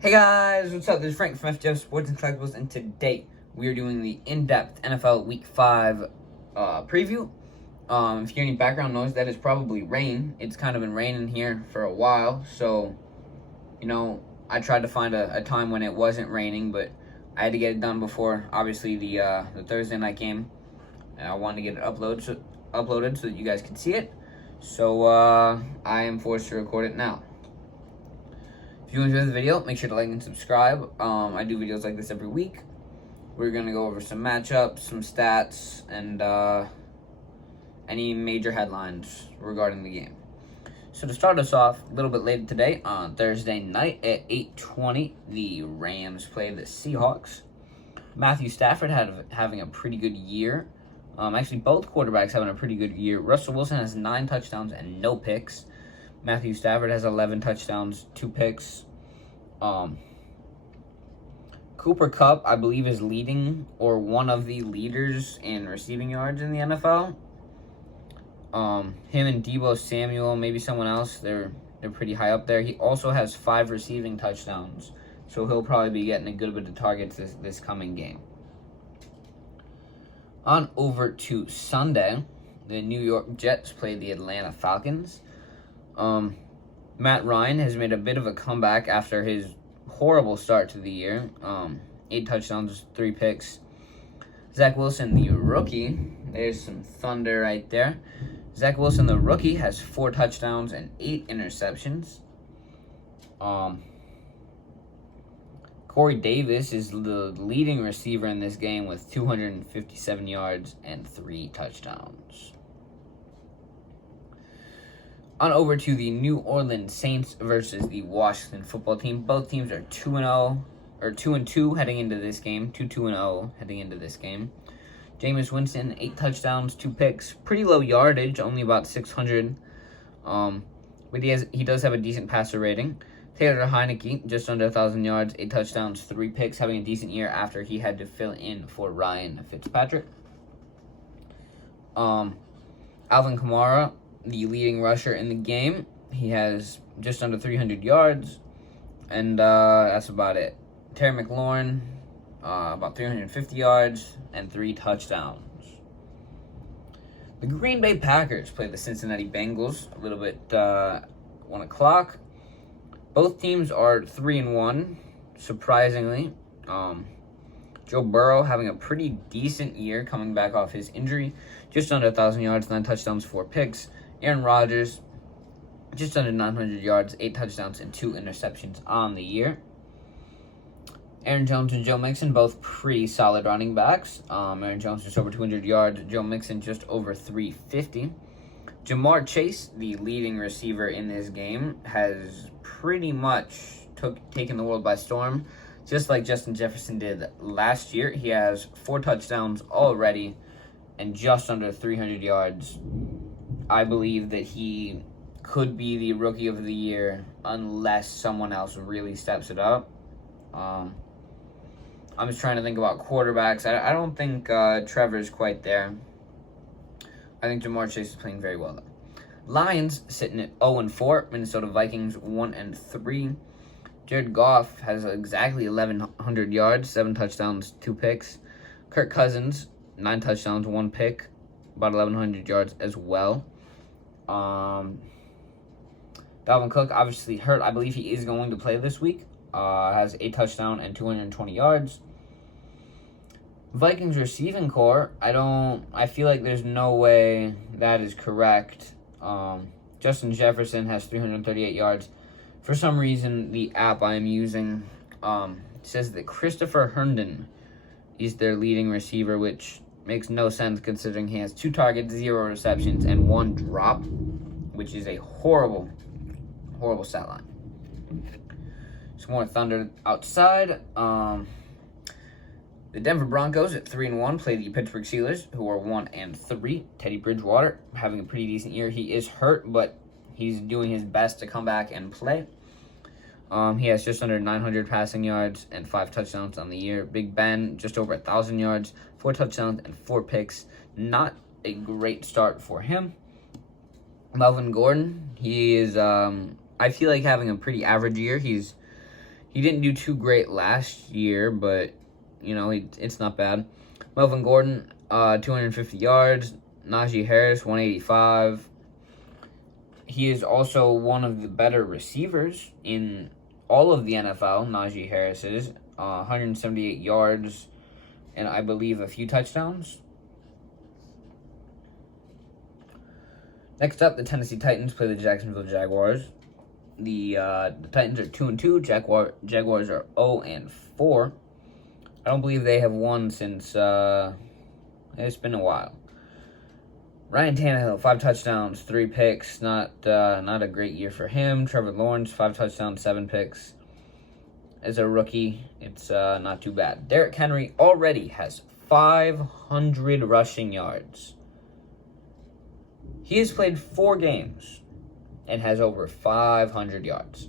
Hey guys, what's up? This is Frank from FGF Sports and Collectibles, and today we are doing the in-depth NFL Week 5 preview. If you hear any background noise, that is probably rain. It's kind of been raining here for a while, so, I tried to find a time when it wasn't raining, but I had to get it done before, obviously, the Thursday night game. And I wanted to get it uploaded so that you guys could see it. So, I am forced to record it now. If you enjoyed the video, make sure to like and subscribe. I do videos like this every week. We're going to go over some matchups, some stats, and any major headlines regarding the game. So to start us off, a little bit later today, on Thursday night at 8:20, the Rams played the Seahawks. Matthew Stafford having a pretty good year. Actually, both quarterbacks having a pretty good year. Russell Wilson has 9 touchdowns and no picks. Matthew Stafford has 11 touchdowns, 2 picks. Cooper Kupp, I believe, is leading or one of the leaders in receiving yards in the NFL. Him and Deebo Samuel, maybe someone else, they're pretty high up there. He also has 5 receiving touchdowns, so he'll probably be getting a good bit of targets this coming game. On over to Sunday, the New York Jets played the Atlanta Falcons. Matt Ryan has made a bit of a comeback after his horrible start to the year. 8 touchdowns, 3 picks. Zach Wilson, the rookie, there's some thunder right there. Zach Wilson, the rookie, has 4 touchdowns and 8 interceptions. Corey Davis is the leading receiver in this game with 257 yards and 3 touchdowns. On over to the New Orleans Saints versus the Washington football team. Both teams are 2-0 or 2-2 heading into this game. 2-0 heading into this game. Jameis Winston, 8 touchdowns, 2 picks. Pretty low yardage, only about 600. But he does have a decent passer rating. Taylor Heineke, just under 1,000 yards, 8 touchdowns, 3 picks, having a decent year after he had to fill in for Ryan Fitzpatrick. Alvin Kamara, the leading rusher in the game. He has just under 300 yards, and that's about it. Terry McLaurin, about 350 yards and 3 touchdowns. The Green Bay Packers played the Cincinnati Bengals a little bit 1 o'clock. Both teams are 3-1, surprisingly. Joe Burrow having a pretty decent year coming back off his injury. Just under 1,000 yards, 9 touchdowns, 4 picks. Aaron Rodgers, just under 900 yards, 8 touchdowns, and 2 interceptions on the year. Aaron Jones and Joe Mixon, both pretty solid running backs. Aaron Jones just over 200 yards. Joe Mixon just over 350. Jamar Chase, the leading receiver in this game, has pretty much taken the world by storm. Just like Justin Jefferson did last year, he has 4 touchdowns already and just under 300 yards. I believe that he could be the rookie of the year unless someone else really steps it up. I'm just trying to think about quarterbacks. I don't think Trevor's quite there. I think Jamar Chase is playing very well, though. Lions sitting at 0-4. Minnesota Vikings 1-3. Jared Goff has exactly 1,100 yards, 7 touchdowns, 2 picks. Kirk Cousins, 9 touchdowns, 1 pick, about 1,100 yards as well. Dalvin Cook, obviously hurt. I believe he is going to play this week. Has 8 touchdowns and 220 yards. Vikings receiving core, I feel like there's no way that is correct. Justin Jefferson has 338 yards. For some reason, the app I'm using says that Christopher Herndon is their leading receiver, which makes no sense considering he has 2 targets, 0 receptions, and 1 drop, which is a horrible, horrible stat line. Some more thunder outside. The Denver Broncos at 3-1 play the Pittsburgh Steelers, who are 1-3. Teddy Bridgewater having a pretty decent year. He is hurt, but he's doing his best to come back and play. He has just under 900 passing yards and 5 touchdowns on the year. Big Ben, just over 1,000 yards, 4 touchdowns, and 4 picks. Not a great start for him. Melvin Gordon, he is, I feel like having a pretty average year. He's He didn't do too great last year, but, it's not bad. Melvin Gordon, 250 yards. Najee Harris, 185. He is also one of the better receivers in all of the NFL, Najee Harris is. 178 yards and I believe a few touchdowns. Next up, the Tennessee Titans play the Jacksonville Jaguars. The Titans are 2-2. Jaguars are 0-4. I don't believe they have won since it's been a while. Ryan Tannehill, 5 touchdowns, 3 picks. Not a great year for him. Trevor Lawrence, 5 touchdowns, 7 picks. As a rookie, it's not too bad. Derrick Henry already has 500 rushing yards. He has played 4 games and has over 500 yards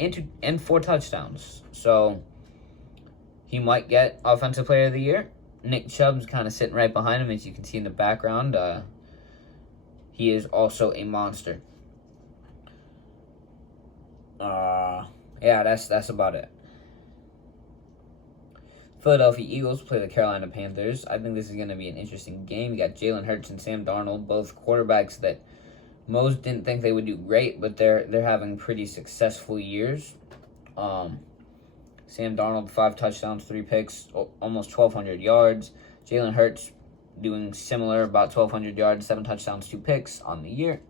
and 4 touchdowns. So he might get Offensive Player of the Year. Nick Chubb's kind of sitting right behind him, as you can see in the background. He is also a monster. That's about it. Philadelphia Eagles play the Carolina Panthers. I think this is going to be an interesting game. You got Jalen Hurts and Sam Darnold, both quarterbacks that most didn't think they would do great, but they're having pretty successful years. Sam Darnold, 5 touchdowns, 3 picks, almost 1,200 yards. Jalen Hurts doing similar, about 1,200 yards, 7 touchdowns, 2 picks on the year.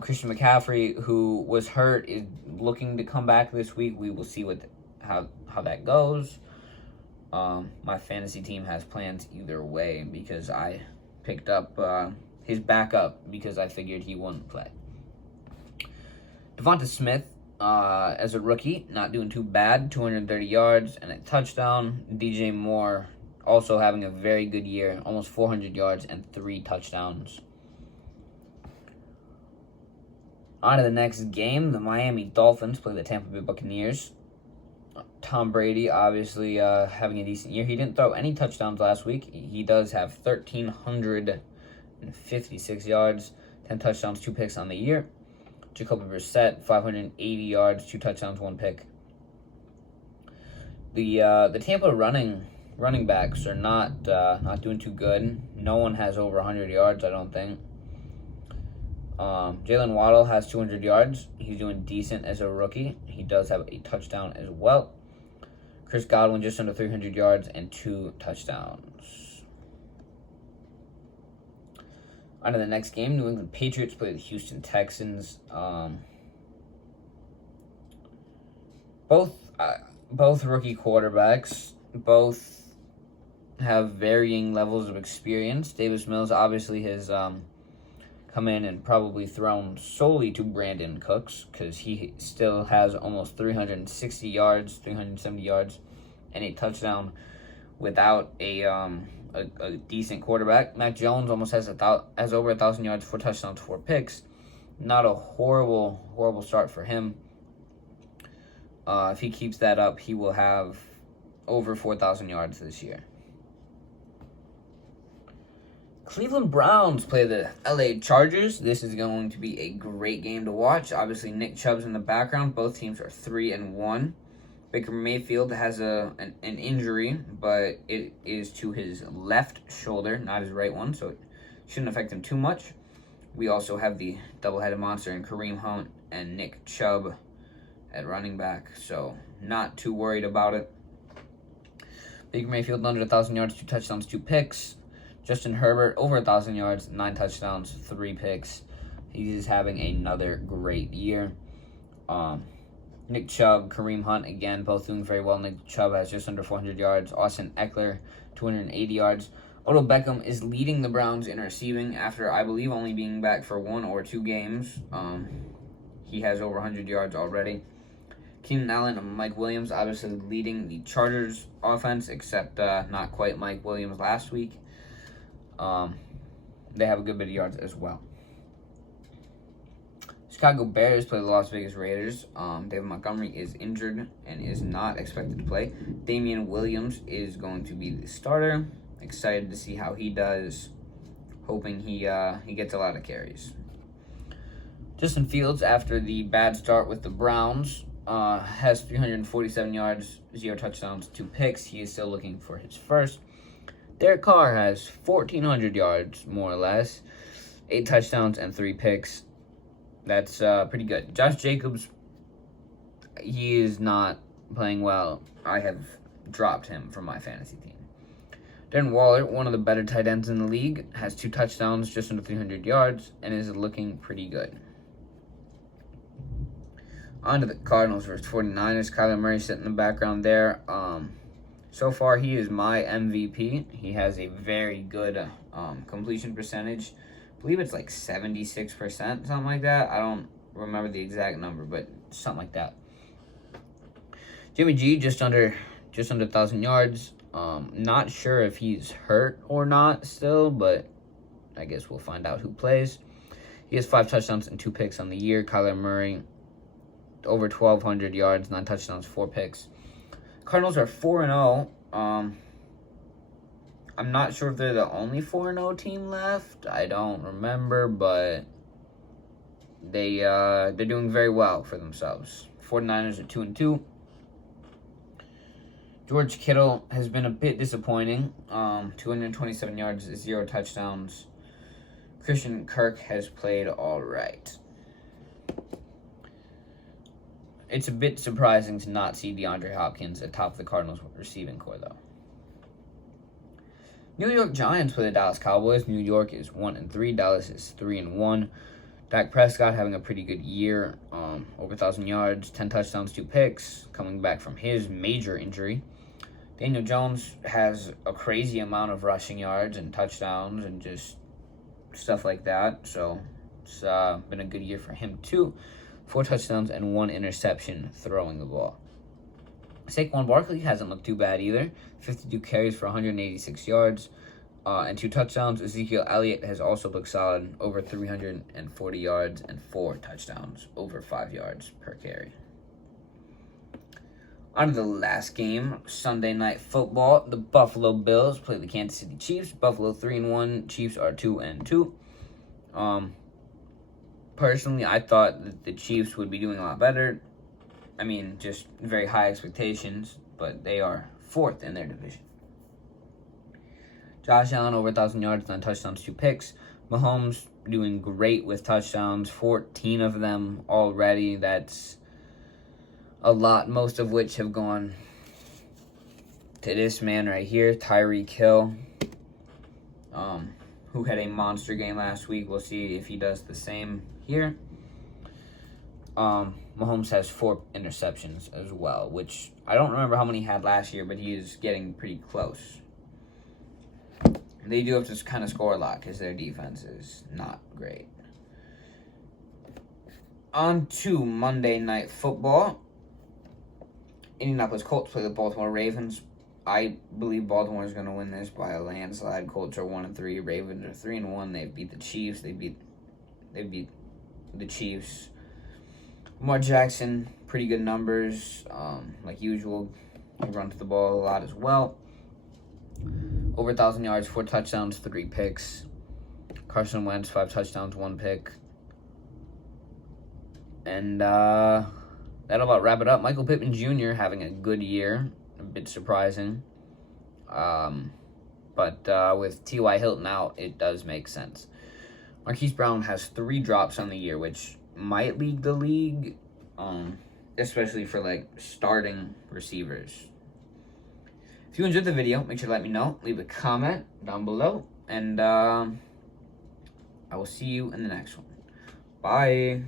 Christian McCaffrey, who was hurt, is looking to come back this week. We will see how that goes. My fantasy team has plans either way because I picked up his backup because I figured he wouldn't play. Devonta Smith, as a rookie, not doing too bad, 230 yards and a touchdown. DJ Moore also having a very good year, almost 400 yards and 3 touchdowns. On to the next game, the Miami Dolphins play the Tampa Bay Buccaneers. Tom Brady, obviously, having a decent year. He didn't throw any touchdowns last week. He does have 1,356 yards, 10 touchdowns, 2 picks on the year. Jacoby Brissett, 580 yards, 2 touchdowns, 1 pick. The Tampa running backs are not doing too good. No one has over 100 yards, I don't think. Jalen Waddle has 200 yards. He's doing decent as a rookie. He does have a touchdown as well. Chris Godwin just under 300 yards and 2 touchdowns. On to the next game, New England Patriots play the Houston Texans. Both rookie quarterbacks. Both have varying levels of experience. Davis Mills obviously has come in and probably thrown solely to Brandon Cooks because he still has almost 360 yards, 370 yards, and a touchdown without a decent quarterback. Mac Jones almost has over 1,000 yards, 4 touchdowns, 4 picks. Not a horrible start for him. If he keeps that up, he will have over 4,000 yards this year. Cleveland Browns play the LA Chargers. This is going to be a great game to watch. Obviously, Nick Chubb's in the background. Both teams are 3-1. Baker Mayfield has an injury, but it is to his left shoulder, not his right one, so it shouldn't affect him too much. We also have the double-headed monster in Kareem Hunt and Nick Chubb at running back, so not too worried about it. Baker Mayfield under 1,000 yards, 2 touchdowns, 2 picks. Justin Herbert, over 1,000 yards, 9 touchdowns, 3 picks. He's having another great year. Nick Chubb, Kareem Hunt, again, both doing very well. Nick Chubb has just under 400 yards. Austin Eckler, 280 yards. Odell Beckham is leading the Browns in receiving after, I believe, only being back for 1 or 2 games. He has over 100 yards already. Keenan Allen and Mike Williams obviously leading the Chargers offense, except not quite Mike Williams last week. They have a good bit of yards as well. Chicago Bears play the Las Vegas Raiders. David Montgomery is injured and is not expected to play. Damian Williams is going to be the starter. Excited to see how he does. Hoping he gets a lot of carries. Justin Fields, after the bad start with the Browns, has 347 yards, 0 touchdowns, 2 picks. He is still looking for his first. Derek Carr has 1,400 yards, more or less, 8 touchdowns and 3 picks. That's pretty good. Josh Jacobs, he is not playing well. I have dropped him from my fantasy team. Darren Waller, one of the better tight ends in the league, has 2 touchdowns, just under 300 yards, and is looking pretty good. On to the Cardinals versus 49ers. Kyler Murray sitting in the background there. So far, he is my MVP. He has a very good completion percentage. I believe it's like 76%, something like that. I don't remember the exact number, but something like that. Jimmy G, just under 1,000 yards. Not sure if he's hurt or not still, but I guess we'll find out who plays. He has 5 touchdowns and 2 picks on the year. Kyler Murray, over 1,200 yards, 9 touchdowns, 4 picks. Cardinals are 4-0. I'm not sure if they're the only 4-0 team left. I don't remember, but they're doing very well for themselves. 49ers are 2-2. George Kittle has been a bit disappointing. 227 yards, 0 touchdowns. Christian Kirk has played all right. It's a bit surprising to not see DeAndre Hopkins atop the Cardinals receiving core, though. New York Giants play the Dallas Cowboys. New York is 1-3. Dallas is 3-1. Dak Prescott having a pretty good year. Over 1,000 yards, 10 touchdowns, 2 picks, coming back from his major injury. Daniel Jones has a crazy amount of rushing yards and touchdowns and just stuff like that. So it's been a good year for him, too. 4 touchdowns and 1 interception throwing the ball. Saquon Barkley hasn't looked too bad either. 52 carries for 186 yards and 2 touchdowns. Ezekiel Elliott has also looked solid, over 340 yards and 4 touchdowns, over 5 yards per carry. On to the last game, Sunday Night Football. The Buffalo Bills play the Kansas City Chiefs. Buffalo 3-1. Chiefs are 2-2. Personally, I thought that the Chiefs would be doing a lot better. I mean, just very high expectations, but they are 4th in their division. Josh Allen, over 1,000 yards, 9 touchdowns, 2 picks. Mahomes doing great with touchdowns, 14 of them already. That's a lot, most of which have gone to this man right here, Tyreek Hill, who had a monster game last week. We'll see if he does the same here. Mahomes has 4 interceptions as well, which I don't remember how many he had last year, but he is getting pretty close. They do have to kind of score a lot because their defense is not great. On to Monday Night Football. Indianapolis Colts play the Baltimore Ravens. I believe Baltimore is going to win this by a landslide. Colts are 1-3. Ravens are 3-1. They beat the Chiefs. They beat the Chiefs. Lamar Jackson, pretty good numbers, like usual. He runs the ball a lot as well. Over 1,000 yards, 4 touchdowns, 3 picks. Carson Wentz, 5 touchdowns, 1 pick. And that'll about wrap it up. Michael Pittman Jr. having a good year. A bit surprising. But with T.Y. Hilton out, it does make sense. Marquis Brown has 3 drops on the year, which might lead the league, especially for like starting receivers. If you enjoyed the video, make sure to let me know. Leave a comment down below, and I will see you in the next one. Bye.